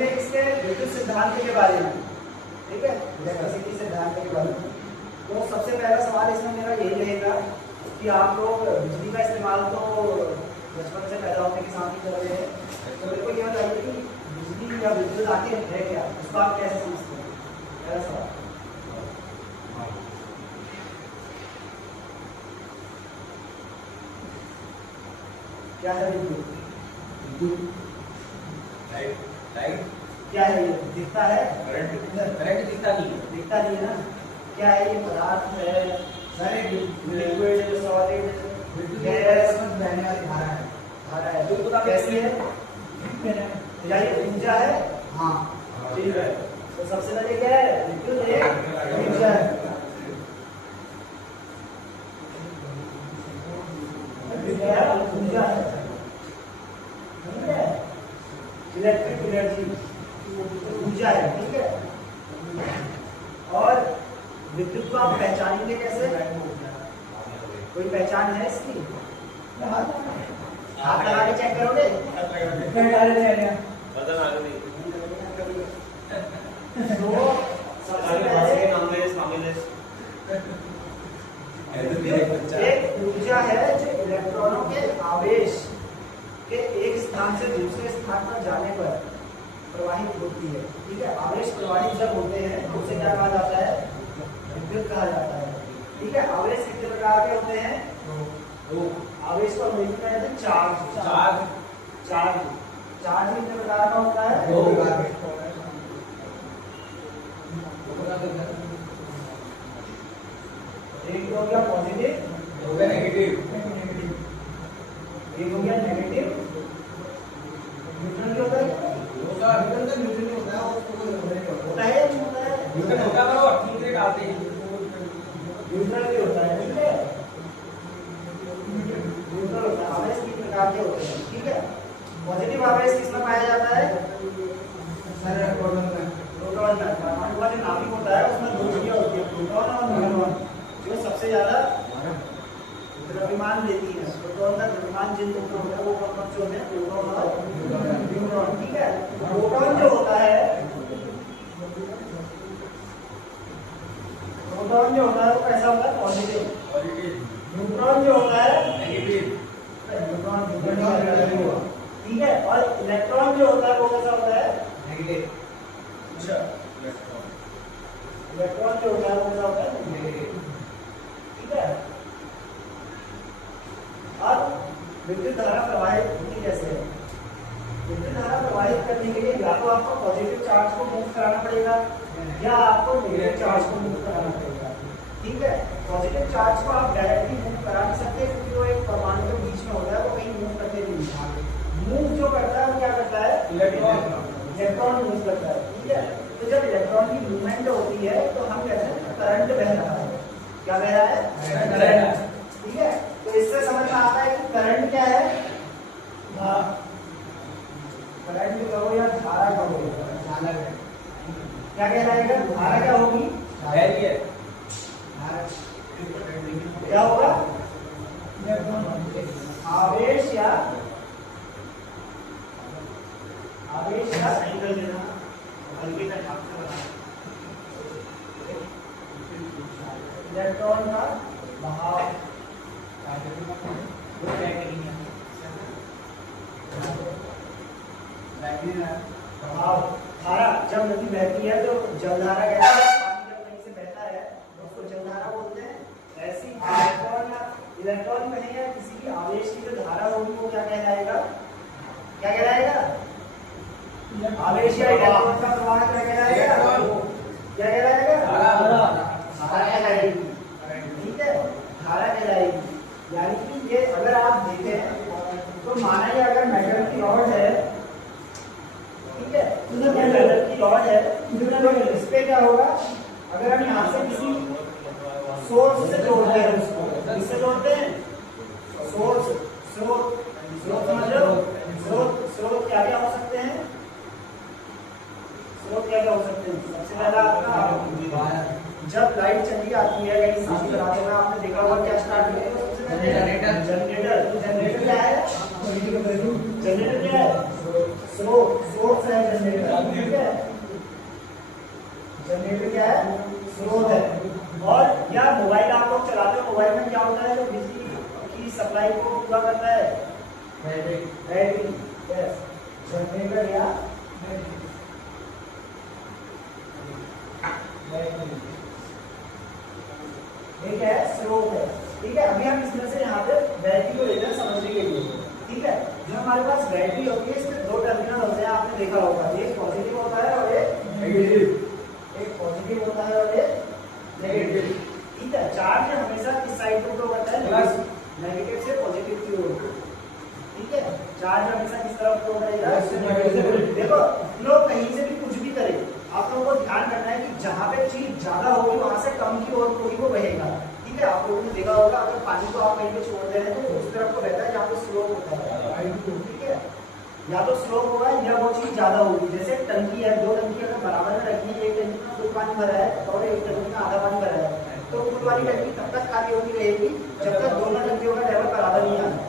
समझेंगे इसके विद्युत सिद्धांत के बारे में, ठीक है, इलेक्ट्रिसिटी सिद्धांत के बारे में। तो सबसे पहला सवाल इसमें मेरा यही रहेगा कि आप लोग बिजली का इस्तेमाल तो बचपन से पैदा होने के साथ ही कर रहे हैं, तो मेरे को ये बताइए कि बिजली या विद्युत आखिर है क्या, उसको आप कैसे समझते हैं? पहला सवाल। क्या है विद्युत? लाइट क्या है ये? दिखता है? करंट दिखता नहीं है। दिखता नहीं है ना? क्या है ये? पदार्थ है, लिक्विड, सॉलिड, गैस, बहने वाली धारा है। धारा है। कैसी है? क्या ये ऊर्जा है? हाँ, ठीक है। तो सबसे पहले क्या है? विद्युत एक ऊर्जा है। ऊर्जा है, ठीक है, इलेक्ट्रिक एनर्जी ऊर्जा है, ठीक है। और विद्युत को आप पहचानेंगे कैसे? कोई पहचान है इसकी? हाथ लगा के चेक करोगे? तो सबसे पहले एक ऊर्जा है जो इलेक्ट्रॉनों के आवेश के एक स्थान से दूसरे स्थान पर जाने पर प्रवाहित होती है, ठीक है। आवेश प्रवाहित जब होते हैं तो उसे क्या कहा जाता है? विद्युत कहा जाता है, ठीक है। आवेश कितने प्रकार के होते हैं? दो। आवेश को अंग्रेजी में कहते हैं चार्ज। चार्ज कितने प्रकार का होता है? दो प्रकार के। एक हो गया पॉजिटिव, हो गया नेगेटिव। एक हो गया नेगेटिव। न्यूट्रल होता है? होता है, न्यूट्रल होता है, उसको होता है, होता है, न्यूट्रल होता है, और तीसरे डालते हैं, न्यूट्रल भी होता है, ठीक है। न्यूट्रल होता है। आवेश किस प्रकार के होते हैं, ठीक है। पॉजिटिव आवेश किसमें पाया जाता है? प्रोटॉन में। प्रोटॉन में परमाणु का जो नाभिक होता है उसमें दो चीजें होती है, प्रोटॉन और न्यूट्रॉन, जो सबसे ज्यादा द्रव्यमान देती है। प्रोटॉन का द्रव्यमान जिन होता है वो कौन से होते हैं? प्रोटॉन और न्यूट्रॉन, ठीक है। प्रोटॉन जो होता है, प्रोटॉन जो होता है वो कैसा होता है? पॉजिटिव। न्यूट्रॉन जो होता है नेगेटिव। न्यूट्रॉन, ठीक है। और इलेक्ट्रॉन जो होता है वो कैसा होता है? नेगेटिव। अच्छा, इलेक्ट्रॉन जो होता है वो कैसा होता है? नेगेटिव, ठीक है। अब विद्युत धारा प्रवाहित होती कैसे है? विद्युत धारा प्रवाहित करने के लिए या तो आपको पॉजिटिव चार्ज को मूव कराना पड़ेगा या आपको नेगेटिव चार्ज को मूव कराना पड़ेगा, ठीक है। पॉजिटिव चार्ज को आप डायरेक्टली मूव करा नहीं सकते क्योंकि वो एक परमाणु के बीच में होता है, वो कहीं मूव करते नहीं। मूव जो करता है वो क्या करता है? इलेक्ट्रॉन मूव करता है, ठीक है। तो जब इलेक्ट्रॉन की मूवमेंट होती है तो हम कहते हैं करंट बह रहा है। क्या बह रहा है? करंट, ठीक है। तो इससे समझ में आता है कि करंट क्या है? करंट कहो या धारा कहो, क्या कहलाएगा? धारा क्या होगी? क्या होगा? आवेश या इलेक्ट्रॉन का बहाव। धारा जब नदी बहती है तो जलधारा कहते हैं। पानी जब कहीं से बहता है तो उसको जलधारा बोलते हैं। ऐसी इलेक्ट्रॉन में या किसी भी आवेश की जो धारा होगी वो क्या कहलाएगा? क्या कहलाएगा? आवेश या इलेक्ट्रॉन का प्रवाह क्या कहलाएगा? क्या कहलाएगा? धारा कहलाएगी, ठीक है, धारा कहलाएगी। यानी कि ये अगर आप देखें तो माना कि अगर मेटल की रॉड है, ठीक है, मेटल की रॉड है, इस पे क्या होगा? अगर हम यहाँ से किसी सोर्स से जोड़ते हैं, उसको किससे जोड़ते हैं? सोर्स, स्रोत समझ लो। स्रोत क्या क्या हो सकते हैं? स्रोत क्या क्या हो सकते हैं? सबसे पहला आपका जब लाइट चली आती है कहीं सीधी बनाते में आपने देखा होगा क्या स्टार्ट होता है? सबसे पहले जनरेटर। जनरेटर क्या है? जनरेटर क्या है? सोर्स है जनरेटर। जनरेटर क्या है? स्रोत है। और या मोबाइल आप लोग चलाते हो, मोबाइल में क्या होता है जो बिजली की सप्लाई को पूरा करता है? बैटरी। यस, जनरेटर या एक है स्रोत है। ठीक है, अभी हम इसमें से यहाँ पे बैटरी को लेते हैं समझने के लिए। ठीक है, जो हमारे पास बैटरी होती है इसमें दो टर्मिनल होते हैं, आपने देखा होगा, एक पॉजिटिव होता है और एक नेगेटिव। एक पॉजिटिव होता है और एक नेगेटिव। ठीक है, चार्ज हमेशा किस साइड को फ्लो करता है? प्लस। नेगेटिव से पॉजिटिव की ओर। ठीक है, चार्ज हमेशा किस तरफ फ्लो करेगा? देखो, फ्लो कहीं से भी कुछ भी करे, आप लोगों को ध्यान रखना है कि जहां पे चीज ज्यादा होगी वहां से कम की ओर कोई वो बहेगा। ठीक है, आप लोगों ने देखा होगा अगर पानी को आप कहीं पे छोड़ दे रहे हैं तो उस तरफ को बहता है जहाँ पे स्लोप होता है। ठीक है, या तो स्लोप होगा या वो चीज ज्यादा होगी। जैसे टंकी है, दो टंकी अगर बराबर में रखी है, एक टंकी में फुल पानी भरा है और एक टंकी में आधा पानी भरा है, तो फुल वाली टंकी तब तक खाली होती रहेगी जब तक दोनों टंकियों का लेवल बराबर नहीं आता।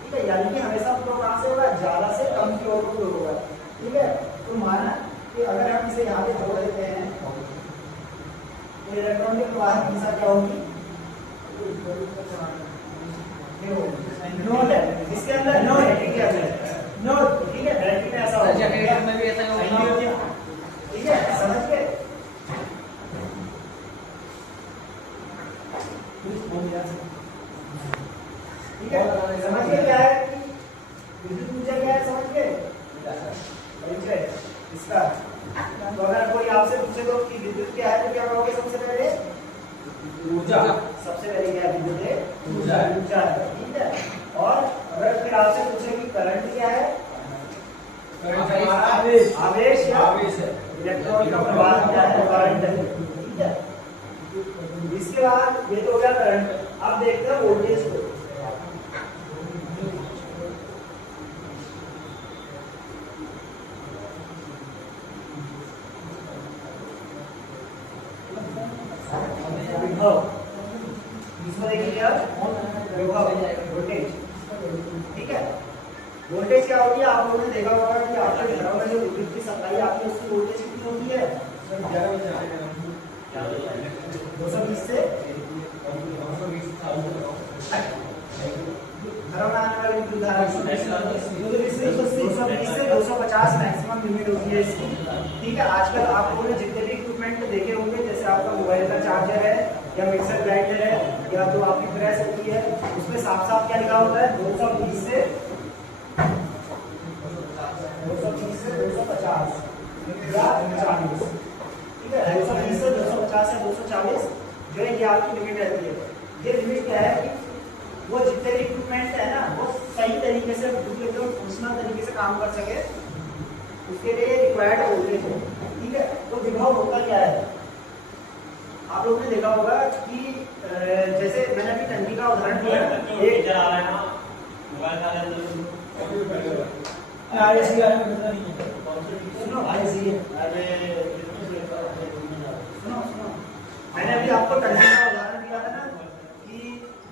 ठीक है, यानी कि हमेशा फ्लो कहाँ से होगा? ज्यादा से कम की ओर फ्लो होगा। ठीक है, तो माना कि अगर हम इसे यहाँ पे जोड़ देते हैं तो इलेक्ट्रॉन की प्रवाह दिशा क्या होगी? नोट है, इसके अंदर नोट है। ठीक है, नोट। ठीक है, बैटरी में ऐसा होगा, में भी ऐसा होगा। ठीक है, समझ गए? ठीक है, समझ गए क्या है कि विद्युत ऊर्जा क्या है? समझ गए परिचय इसका? तो अगर कोई आपसे पूछे तो कि विद्युत क्या है तो क्या कहोगे? सबसे पहले ऊर्जा। सबसे पहले क्या है? विद्युत है ऊर्जा। ऊर्जा है। ठीक है, और अगर फिर आपसे पूछे कि करंट क्या है? आवेश। आवेश या आवेश है। इलेक्ट्रॉन का प्रवाह क्या है? करंट है। ठीक है, इसके बाद ये तो हो गया करंट। अब देखते हैं वोल्टेज को। विभव, इसमें देखिए आप विभव वोल्टेज। ठीक है, वोल्टेज क्या होती है? आप लोगों ने देखा होगा कि आपके घरों में जो विद्युत की सप्लाई आती है उसकी वोल्टेज कितनी होती है? 220 से घरों में आने वाली विद्युत धारा 220 से 250 मैक्सिमम लिमिट होती है इसकी। ठीक है, आजकल आप लोगों ने जितने भी इक्विपमेंट देखे होंगे, जैसे आपका मोबाइल का चार्जर है या मिक्सर ग्राइंडर है या जो आपकी प्रेस होती है, उसमें साफ साफ क्या लिखा होता है? 220 से 250 या 40। ठीक है, 220 से 250 या 240 जो है ये आपकी लिमिट रहती है। ये लिमिट क्या है कि वो जितने भी इक्विपमेंट है ना वो सही तरीके से फंक्शनल तरीके से काम कर सके, उसके लिए रिक्वायर्ड वोल्टेज है। ठीक है, तो विभव होता क्या है? आप लोगों ने देखा होगा कि जैसे मैंने अभी टंकी का उदाहरण दिया, एक चला रहा है ना मोबाइल का सुनो, मैंने अभी आपको टंकी का उदाहरण दिया था ना कि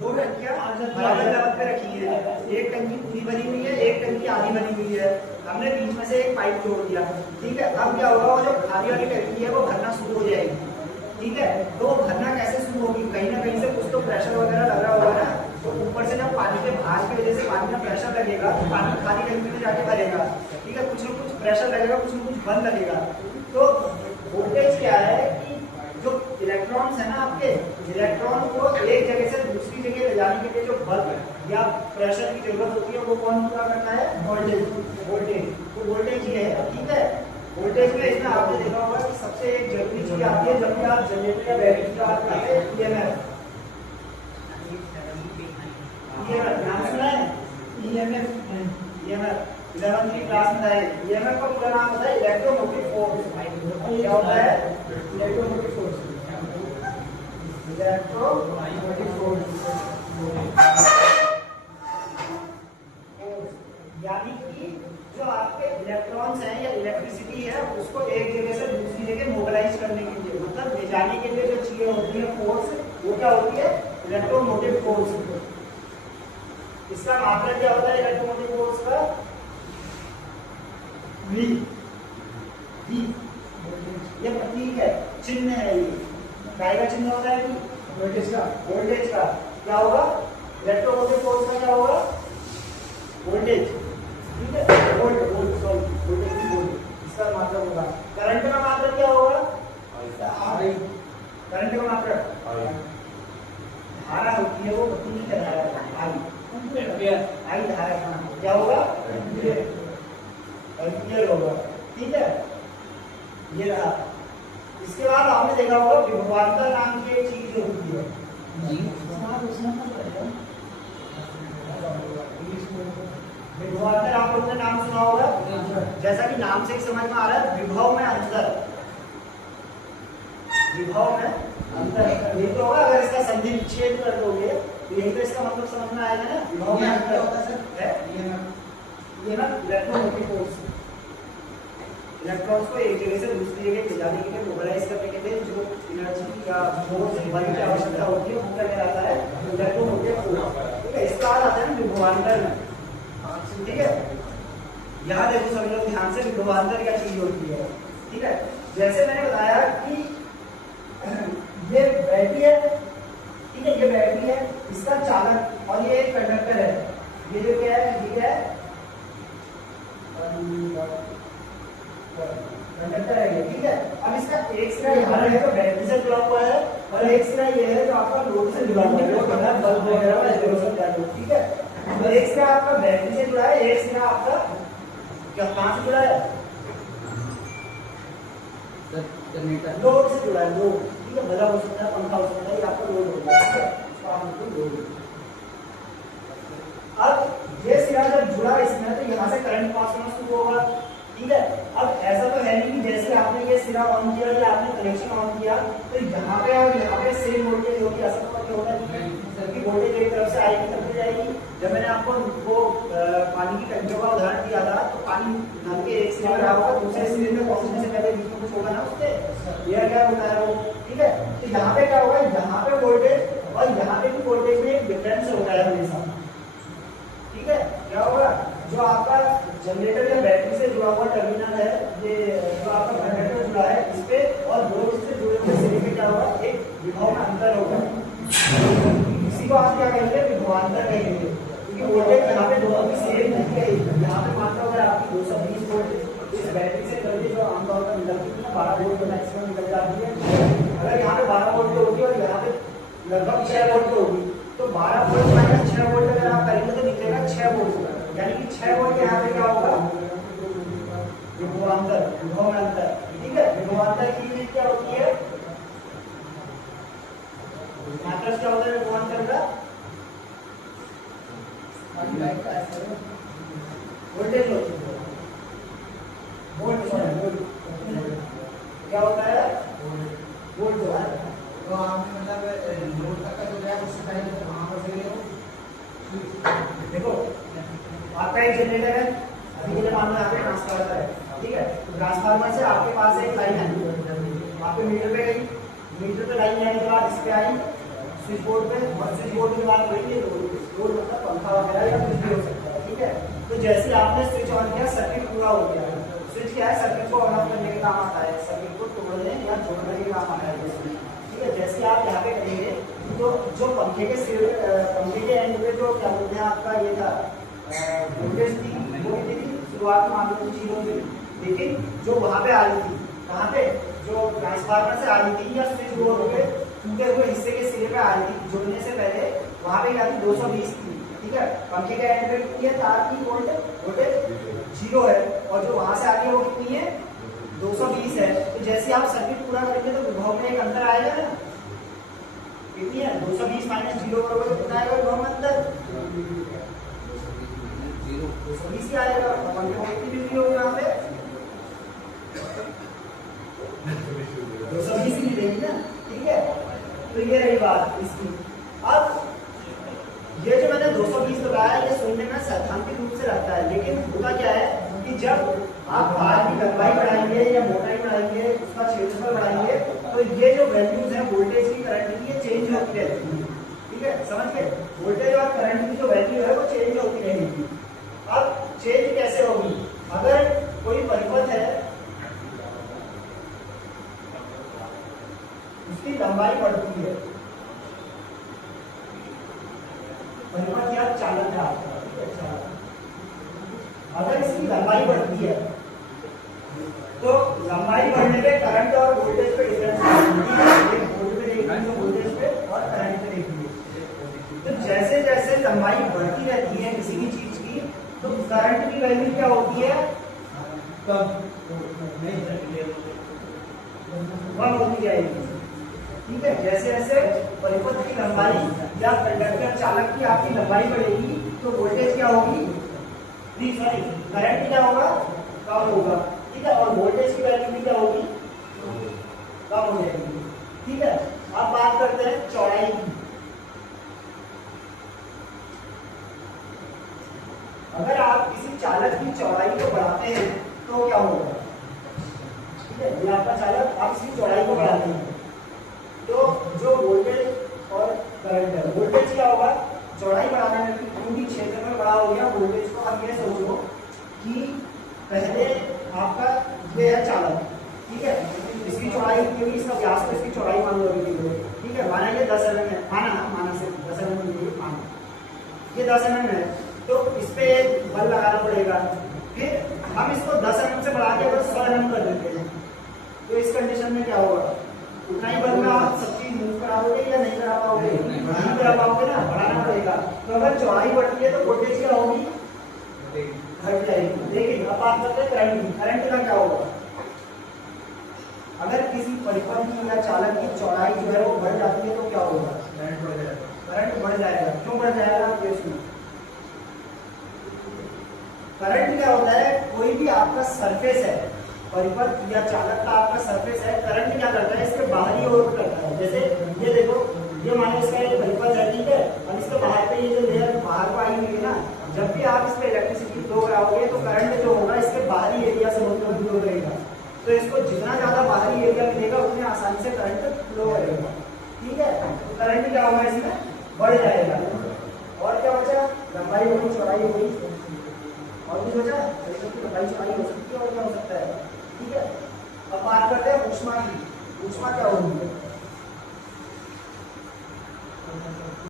दो टंकियां बराबर लेवल पे रखी है, एक टंकी पूरी भरी हुई है, एक टंकी आधी भरी हुई है, हमने बीच में से एक पाइप जोड़ दिया। ठीक है, अब क्या होगा? वो जो खाली वाली टंकी है वो भरना शुरू हो जाएगी। ठीक है, तो वो भरना कैसे शुरू होगी? कहीं ना कहीं से कुछ तो प्रेशर वगैरह लग रहा होगा ना, तो ऊपर से जब पानी के भार की वजह से पानी में प्रेशर लगेगा तो पानी खाली टंकी में जाके भरेगा। ठीक है, कुछ ना कुछ प्रेशर लगेगा, कुछ ना कुछ बल लगेगा। तो वोल्टेज क्या है कि जो इलेक्ट्रॉन्स है ना आपके, इलेक्ट्रॉन को एक जगह से दूसरी जगह ले जाने के लिए जो बल या प्रेशर की जरूरत होती है वो कौन पूरा करता है? वोल्टेज। तो वोल्टेज ये है। ठीक है, वोल्टेज में इसमें आपने देखा होगा कि सबसे एक जरूरी चीज आती है जब भी आप जनरेटर या बैटरी की बात करते हैं, ईएमएफ। नाम सुना है? ईएमएफ 11वीं क्लास में है। ईएमएफ का पूरा नाम होता है इलेक्ट्रोमोटिव फोर्स। क्या होता है? Electromotive force. यानी कि जो आपके इलेक्ट्रॉन्स हैं या इलेक्ट्रिसिटी है उसको एक जगह से दूसरी जगह मोबिलाइज करने के लिए, मतलब ले जाने के लिए जो चीजें होती है फोर्स, वो क्या होती है? Electromotive force. इसका मात्रा क्या होता है इलेक्ट्रोमोटिव फोर्स का? V ये प्रतीक है, चिन्ह है। ये काय का चिन्ह होता है कि वोल्टेज का क्या होगा, इलेक्ट्रोमोटिव फोर्स का क्या होगा, वोल्टेज, ठीक है, वोल्टेज इसका मात्रक होगा। करंट का मात्रक क्या होगा, करंट का मात्रक धारा होती है, वो प्रतीक है धारा, आई धारा क्या होगा, एम्पियर होगा, ठीक है। ये रहा। इसके बाद आपने देखा होगा विभवांतर नाम की एक चीज जो होती है, विभवांतर आप लोगों ने नाम सुना होगा, जैसा कि नाम से ही समझ में आ रहा है, विभव में अंतर, विभव में अंतर ये तो होगा। अगर इसका संधि विच्छेद कर दोगे तो यही तो इसका मतलब समझ में आएगा ना, विभव में अंतर होता है सर, ये ना इलेक्ट्रोमोटिव फोर्स, इलेक्ट्रॉन्स को एक जगह से दूसरी जगह ले जाने के लिए मोबिलाइज करने के लिए जो एनर्जी या फोर्स बल की आवश्यकता होती है, वो करके आता है इलेक्ट्रोमोटिव फोर्स, ठीक है। इसका आता है विभवांतर में, ठीक है। यहाँ देखो सभी लोग ध्यान से, विभवांतर क्या चीज होती है, ठीक है। जैसे मैंने बताया कि ये बैटरी है, ठीक है, ये बैटरी है, इसका चालक और ये एक कंडक्टर है, ये जो क्या है, ये क्या है, कंडक्टर है ये, ठीक है। अब इसका एक सिरा यहाँ है जो बैटरी से जुड़ा हुआ है, और एक सिरा ये है जो आपका लोड से जुड़ा हुआ है, जो बल्ब वगैरह है, ठीक है। तो एक सिरा आपका बैटरी से जुड़ा है, एक सिरा आपका क्या कहाँ से जुड़ा है, लोड से जुड़ा है, लोड, ठीक है। बल्ब हो सकता है, पंखा हो सकता है, ये आपका लोड होगा, ठीक है। अब ये सिरा जब जुड़ा इसमें तो यहाँ से करंट पास होना शुरू होगा, ठीक है। अब ऐसा तो है नहीं कि जैसे आपने ये सिरा ऑन किया या आपने कनेक्शन ऑन किया तो यहाँ पे और यहाँ पे सेम वोल्टेज होगी, ऐसा तो नहीं होगा कि वोल्टेज एक तरफ से आएगी तब जाएगी। जब मैंने आपको वो पानी की टंकियों का उदाहरण दिया था, तो पानी नल के एक सिरे में रहा होगा, दूसरे सिरे में पहुंचने से पहले बीच में कुछ होगा ना उसके, यह क्या होता है वो, ठीक है। तो यहाँ पे क्या होगा, यहाँ पे वोल्टेज और यहाँ पे भी वोल्टेज में एक डिफरेंस होता है हमेशा, ठीक है। क्या होगा, जो आपका जनरेटर या बैटरी से जुड़ा हुआ टर्मिनल है, ये जो आपका जनरेटर जुड़ा है इस पे, और लोड से जुड़े हुए सिरे पे क्या होगा, एक विभव में अंतर होगा, इसी को आप क्या कहेंगे, विभवांतर कहेंगे, क्योंकि वोल्टेज यहाँ पे दोनों की सेम नहीं है। यहाँ पे मान लो अगर आपकी 220 वोल्ट इस बैटरी से करके जो आमतौर पर निकलती है ना 12 वोल्ट मैक्सिमम निकल जाती है, अगर यहाँ पे 12 वोल्ट होगी और यहाँ पे लगभग 6 वोल्ट होगी, तो 12 वोल्ट माइनस 6 वोल्ट अगर आप करेंगे तो निकलेगा 6 वोल्ट, यानी कि 6 वोल्ट यहाँ पे क्या होगा, विभवांतर, विभव में अंतर, ठीक है। विभवांतर की यूनिट क्या होती है, मात्रक क्या होता है विभवांतर का, वोल्टेज होती है, वोल्ट क्या होता है, वोल्ट जो है, तो आपने मतलब लोड तक का जो है उससे पहले वहां पर देखो आपका एक जनरेटर है, अभी के लिए मान लो यहाँ पे ट्रांसफार्मर है, ठीक है। तो ट्रांसफार्मर से आपके पास एक लाइन है, आपके मीटर पे गई, मीटर पे लाइन जाने के बाद इस पे आई स्विच बोर्ड पे, और स्विच बोर्ड के बाद वही लोड मतलब पंखा वगैरह या कुछ भी हो सकता है, ठीक है। तो जैसे आपने स्विच ऑन किया, सर्किट पूरा हो गया। स्विच क्या है, सर्किट को ऑन ऑफ करने के काम आता है, सर्किट को तोड़ने या जोड़ने के काम आता है, ठीक है। जैसे आप यहाँ पे करेंगे तो जो पंखे के एंड पे जो क्या बोलते हैं आपका ये था वोल्टेज थी, वो कितनी थी, शुरुआत में मान लो 0 थी, लेकिन जो वहाँ पे आ रही थी, कहाँ पे, जो ट्रांसफार्मर से आ रही थी या स्विच बोर्ड के टूटे हुए हिस्से के सिरे पे आ रही थी, जुड़ने से पहले वहाँ पे क्या थी, 220 थी, ठीक है। पंखे के एंड पे कितनी है, तार की वोल्टेज 0 है, और जो वहाँ से आगे वो कितनी है, 220 है। तो जैसे आप सर्किट पूरा करेंगे तो विभव में एक अंतर आएगा ना, कितनी है, 220 माइनस 0 बराबर कितना आएगा विभव में अंतर, 220 ही आएगा। कितनी बिजली होगी यहाँ पे, 220 ही मिलेगी ना, ठीक है। तो ये रही बात इसकी। अब ये जो मैंने 220 बताया, ये सुनने में सैद्धांतिक रूप से लगता है, लेकिन होता क्या है कि जब आप तार की लंबाई बढ़ाएंगे या मोटाई बढ़ाएंगे, उसका क्षेत्रफल बढ़ाएंगे, तो ये जो वैल्यूज है वोल्टेज की, करंट की, ये चेंज होती रहती है, ठीक है, समझ गए। वोल्टेज और करंट की जो वैल्यू है वो चेंज होती रहेगी। अब चेंज कैसे होगी, अगर कोई परिपथ है, उसकी लंबाई बढ़ती है। परिपथ या चालक है आपका, ठीक है, चालक। अगर इसकी लंबाई बढ़ती है तो लंबाई बढ़ने पे करंट और वोल्टेज पे डिफरेंस वोल्टेज पे और करंट पे देखिए। तो जैसे जैसे लंबाई बढ़ती रहती है किसी भी चीज की, तो करंट की वैल्यू क्या होती है, कम होती जाएगी। ठीक है, जैसे जैसे परिपथ की लंबाई या कंडक्टर चालक की आपकी लंबाई बढ़ेगी तो वोल्टेज क्या होगी, सॉरी करंट क्या होगा, कम होगा। ठीक है, और वोल्टेज की वैल्यू भी क्या होगी, कम हो जाएगी। ठीक है, अब बात करते हैं चौड़ाई की। अगर आप किसी चालक की चौड़ाई को बढ़ाते हैं तो क्या होगा, ठीक है, ये आपका चालक, आप इसकी चौड़ाई को बढ़ाते हैं तो जो वोल्टेज और करंट है, वोल्टेज क्या होगा, चौड़ाई बढ़ाने में क्योंकि क्षेत्रफल बड़ा हो गया वोल्टेज को। अब ये सोचो कि पहले आपका ये है चालक, ठीक है, इसकी चौड़ाई क्योंकि इसका व्यास तो इसकी चौड़ाई मान लो अभी, ठीक है, माना ये 10 mm है, माना से 10 mm माना ये 10 mm है, तो इस पे बल लगाना पड़ेगा। फिर हम इसको 10 mm से बढ़ा के बस 100 mm कर देते हैं, तो इस कंडीशन में क्या होगा, उतना ही बल में आप सब चीज मूव करा दोगे या नहीं करा पाओगे, नहीं करा पाओगे ना, बढ़ाना पड़ेगा। तो अगर चौड़ाई बढ़ती है तो वोल्टेज क्या होगी, घट जाएगी। लेकिन अब बात करते हैं करंट की। करंट का क्या होगा, अगर किसी परिपथ की या चालक की चौड़ाई जो है वो बढ़ जाती है तो क्या होगा, करंट बढ़ जाएगा। क्यों बढ़ जाएगा, ये सुनो। करंट क्या होता है, कोई भी आपका सरफेस है, परिपथ या चालक का आपका सरफेस है, करंट क्या करता है, इसके बाहरी ओर करता है। जैसे ये देखो, ये मानो इसका एक परिपथ है, ठीक है, और इसके बाहर पे ये जो लेयर बाहर को आई हुई है ना, जब भी आप इस पे इलेक्ट्रिसिटी फ्लो कराओगे तो करंट जो होगा इसके बाहरी एरिया से बहुत दूर रहेगा। तो इसको जितना ज्यादा बाहरी एरिया मिलेगा उतने आसानी से करंट फ्लो करेगा। ठीक है, तो करंट क्या होगा, इसमें बढ़ जाएगा। और क्या बचा, लंबाई होगी, चौड़ाई होगी, और कुछ बचा, लंबाई चौड़ाई हो सकती है, और क्या हो सकता है। ठीक है, अब बात करते हैं ऊष्मा की। ऊष्मा क्या होगी,